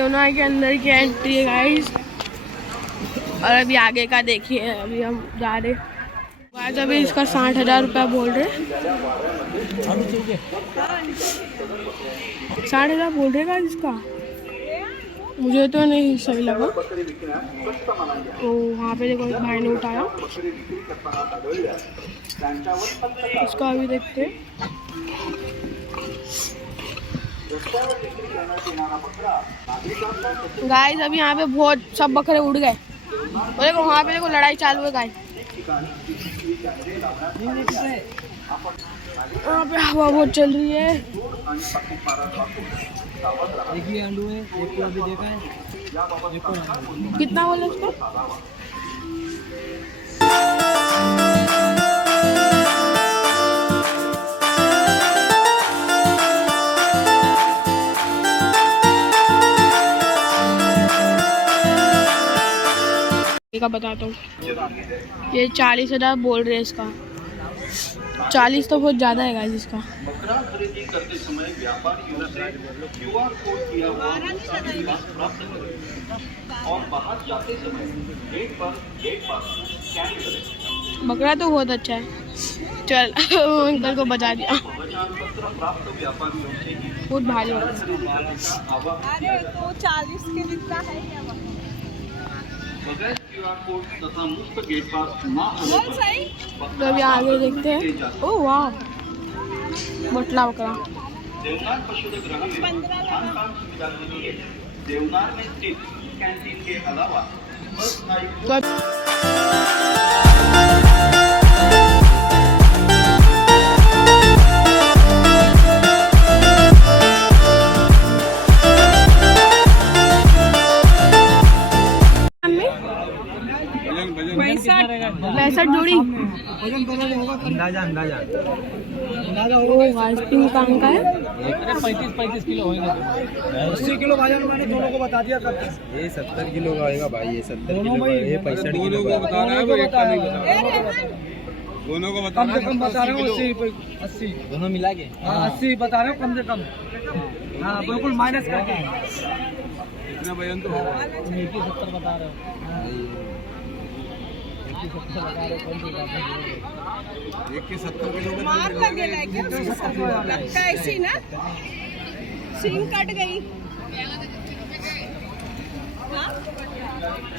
देवनार के अंदर की एंट्री है गाइस। और अभी आगे का देखिए, अभी हम जा रहे गाइस। अभी इसका 60,000 रुपया बोल रहे, 60,000 बोल रहे गाइस इसका। मुझे तो नहीं सही लगा। तो वहाँ पे देखो एक भाई ने उठाया इसका, अभी देखते हैं। गाइस अभी यहाँ पे बहुत सब बकरे उड़ गए। और देखो वहाँ पे देखो लड़ाई चालू है गाइस। यहाँ पे हवा बहुत चल रही है। देखिए अंडू है, एक को अभी देखा है। कितना बोले उसको? का बताता हूँ, ये 40,000 बोल रहे हैं इसका। 40 तो बहुत ज़्यादा है गाइस इसका। बकरा तो बहुत अच्छा है। चल अंकल को बचा दिया, बहुत भारी होता है। अरे तो 40 के जितना है क्या? तो अभी आगे देखते हैं। ओह वाह, बटला बकरा। देवनार पशुधन देवनार में स्थित कैंटीन के अलावा पैसा जोड़ी अंदाजा अंदाजा पिंक काम का है। 35 किलो होगा। 80 किलो वजन मैंने दोनों को बता दिया था। ये 70 किलो का होगा भाई, ये 70 किलो का, ये 65 किलो का बता रहा है। वो एक का नहीं बता रहा, दोनों को बता रहा है। कम बता रहा हूँ, 80 दोनों मिला के। हाँ 80 बता रहे हो, कम से कम। हाँ बिल्कुल माइनस करके। इतना वजन तो होगा। 70 बता रहे हो। 70 किलो मार लगेगा क्या? लगता है ऐसी ना, सींग कट गई। हाँ?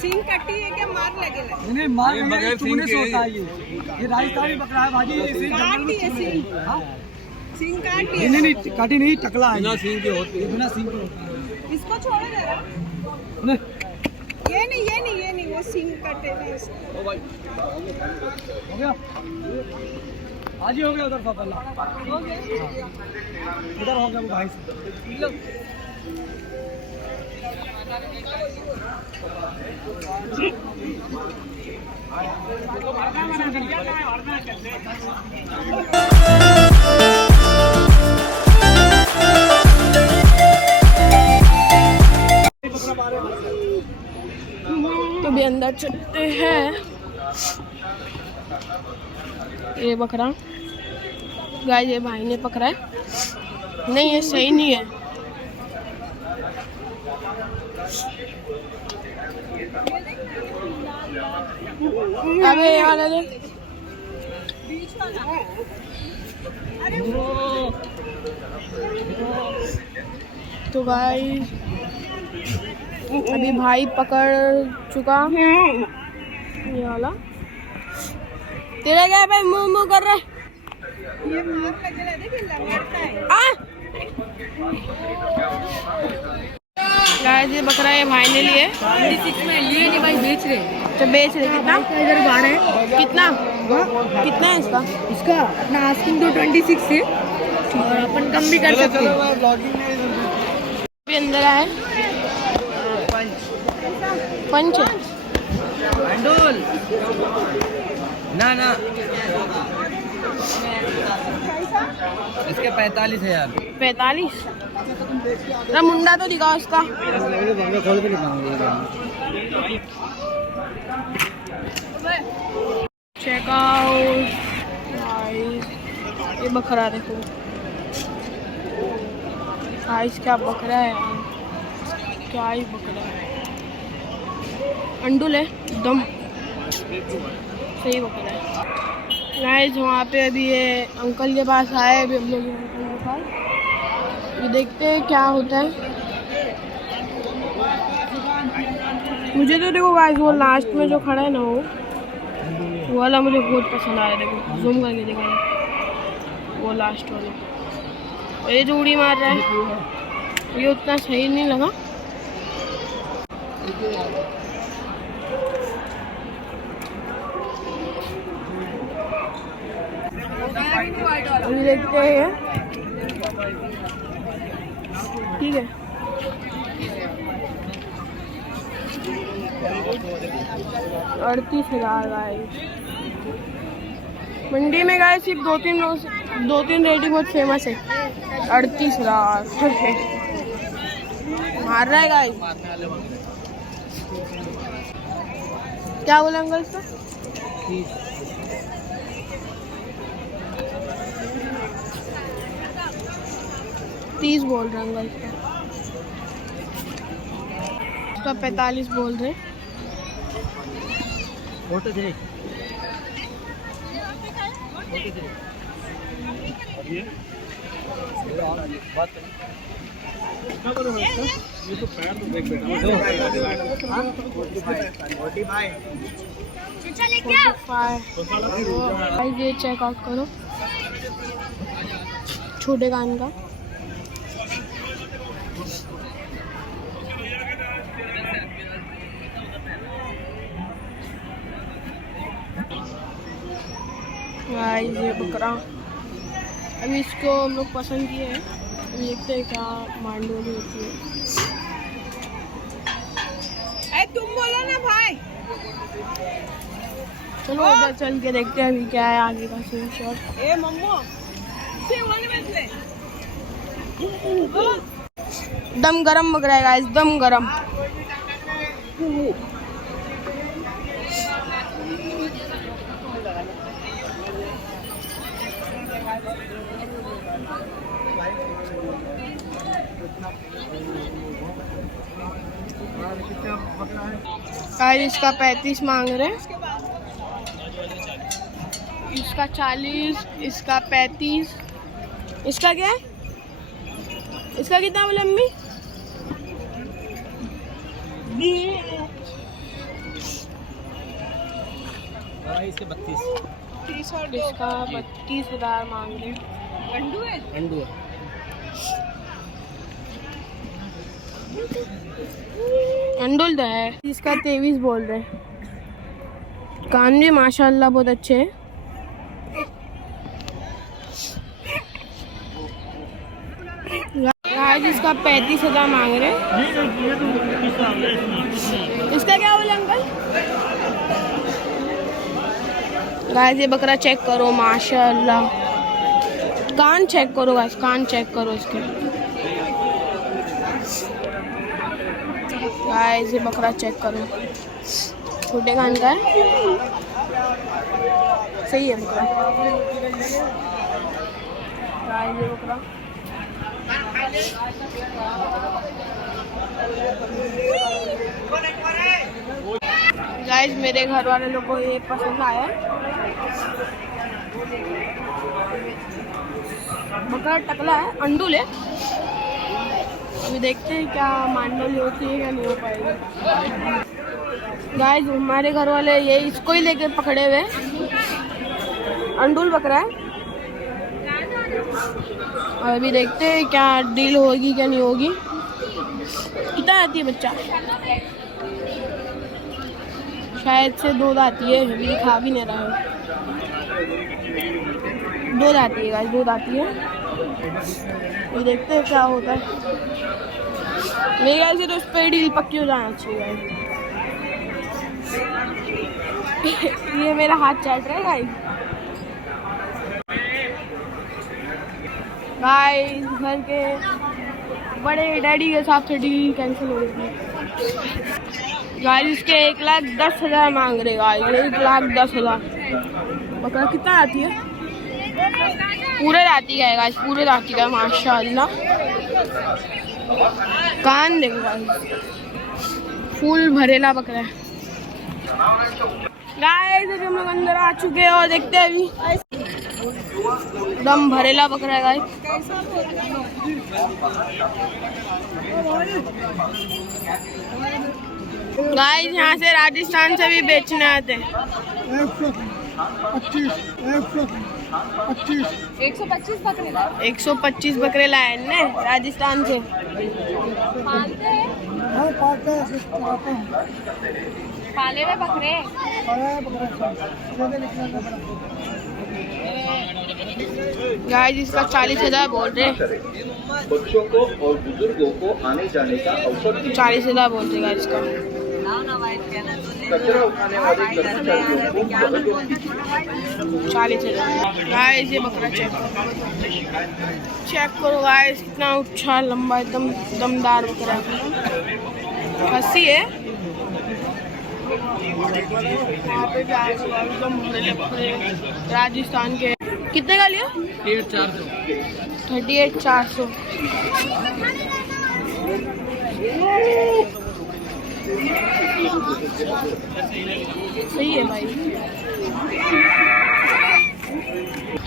सींग कटी है क्या? मार लगेगा? नहीं मार बगैर चूने से होता है ये राजस्थानी बकरा है भाजी। काटी है सींग। हाँ सींग काटी है। नहीं काटी नहीं, टकला है। बिना सींग के होती है, बिना सींग के होता है। इसको छोड़ो जरा। नहीं ये नहीं वो सींग कटेगा इसका। ओ भाई हो गया, आज ही हो गया। उधर फला हो गया, उधर हो गया वो भाई। तो भी अंदर चलते हैं। ये बकरा गाइस, ये भाई ने पकड़ा है। नहीं ये सही नहीं है। अबे ये वाला देख। बीच वाला। अरे तो गाइस अभी भाई पकड़ चुका ये वाला। तेरा क्या है भाई, मुंह कर रहा है? ये मार लगेगा, देखिए लंगड़ता है। गाइस ये बकरा ये भाई ने लिए 26 में लिए नहीं भाई, बेच रहे। तो बेच रहे। कितना इधर बाढ़ है। कितना कितना है इसका? इसका अपना आस्किंग तो 26 है और अपन कम भी कर सकते हैं। अभी अंदर आए पंच अंडोल ना इसके 45,000। 45। ना मुंडा तो दिखाओ उसका। खोल के दिखाऊंगा। चेक आउट ये बकरा देखो गाइस, क्या बकरा है, क्या ही बकरा है, अंडुल है एकदम सही बकरा है। गाइस वहाँ पे अभी ये अंकल के पास आए, अभी हम लोग अंकल के पास ये देखते हैं क्या होता है। मुझे तो देखो गाइस वो लास्ट में जो खड़ा है ना वो वाला मुझे बहुत पसंद आ रहा है। देखो जूम करके देखो वो लास्ट वाला, ये जो उड़ी मार रहा है ये उतना सही नहीं लगा। अभी देखते हैं, ठीक है। 38,000 गाइस मंडी में गाइस सिर्फ दो तीन रेडी बहुत फेमस है। 38,000 मार रहा है गाइस। क्या बोला अंकल इसका? 30 बोल रहे अंकल इसका 45 बोल रहे। ये तो पैर तो देख बेटा, ये चेकआउट करो छोटे कान का। ये बकरा अभी इसको हम लोग पसंद किए हैं, अभी देखते हैं क्या मांडोली होती है। तुम बोलो ना भाई। चलो उधर चल के देखते हैं अभी क्या है आगे का सीन शॉट। ए मम्मो दम गरम बकरा है गाइस, दम गरम। गाइस इसका 35 मांग रहे हैं, इसका 40, इसका 35, इसका क्या है, इसका कितना बोले अम्मी? इसके 32, इसका 32,000 मांग रहे हैं। अंडू है, अंडू है। अंडुल है। इसका 23 बोल रहे हैं। कान भी माशाल्लाह बहुत अच्छे हैं। गाइस इसका 35,000 मांग रहे हैं। इसका क्या बोले अंकल? गाइस ये बकरा चेक करो माशाल्लाह, कान चेक करो गाइस, कान चेक करो इसके। गाइस ये बकरा चेक करो, छोटे कान का है, सही है बकरा। गाइस ये बकरा गाइस मेरे घर वाले लोग को ये पसंद आया। बकरा टकला है, अंडुल है। अभी देखते हैं क्या मांडोली होती है या नहीं हो पाएगी। गाइस हमारे घर वाले ये इसको ही लेके पकड़े हुए, अंडुल बकरा है। और अभी देखते हैं क्या डील होगी क्या नहीं होगी। कितना आती है बच्चा? शायद से 2 आती है, अभी खा भी नहीं रहा है। 2 आती है गाइस, 2 आती है। ये देखते हैं क्या होता है। मेरे ख्याल से तो उस पर डील पक्की हो जाना चाहिए। ये मेरा हाथ चाट रहा है गाइस। गाइस घर के बड़े डैडी के हिसाब से डील कैंसिल हो गई। गाइस इसके 1,10,000 मांग रहे गाइस, 1,10,000। बकरा कितना आती है? पूरे राती का है गाइस, पूरे राती का माशाल्लाह। कान देखो गाइस, फुल भरेला बकरा है गाइस। अभी हम लोग अंदर आ चुके हैं और देखते हैं अभी दम भरेला बकरा है गाइस। गाइस यहाँ से राजस्थान से भी बेचने आते हैं। 125 बकरे लाए। 125 बकरे लाए ने राजस्थान से। पाले हुए बकरे। गाइस इसका 40,000 बोल रहे। बच्चों को और बुजुर्गों को आने जाने का अवसर दिया। 40,000 बोलते गाइस इसका। कचरा उठाने वाले कर्मचारियों को 40,000 गाइस। ये बकरा चेक करो गाइस, इतना अच्छा लंबा एकदम दमदार बकरा है। खस्सी है। वहाँ पे एकदम भरे बकरे राजस्थान के। कितने का लिया? 38,400। सही है भाई।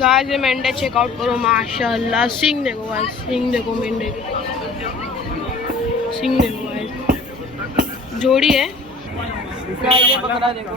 गाइस ये मेंढे चेकआउट करो, माशाल्लाह। सिंग देखो गाइस, सिंग देखो मेंढे की, सिंग देखो गाइस। जोड़ी है गाइस। ये बकरा देखो।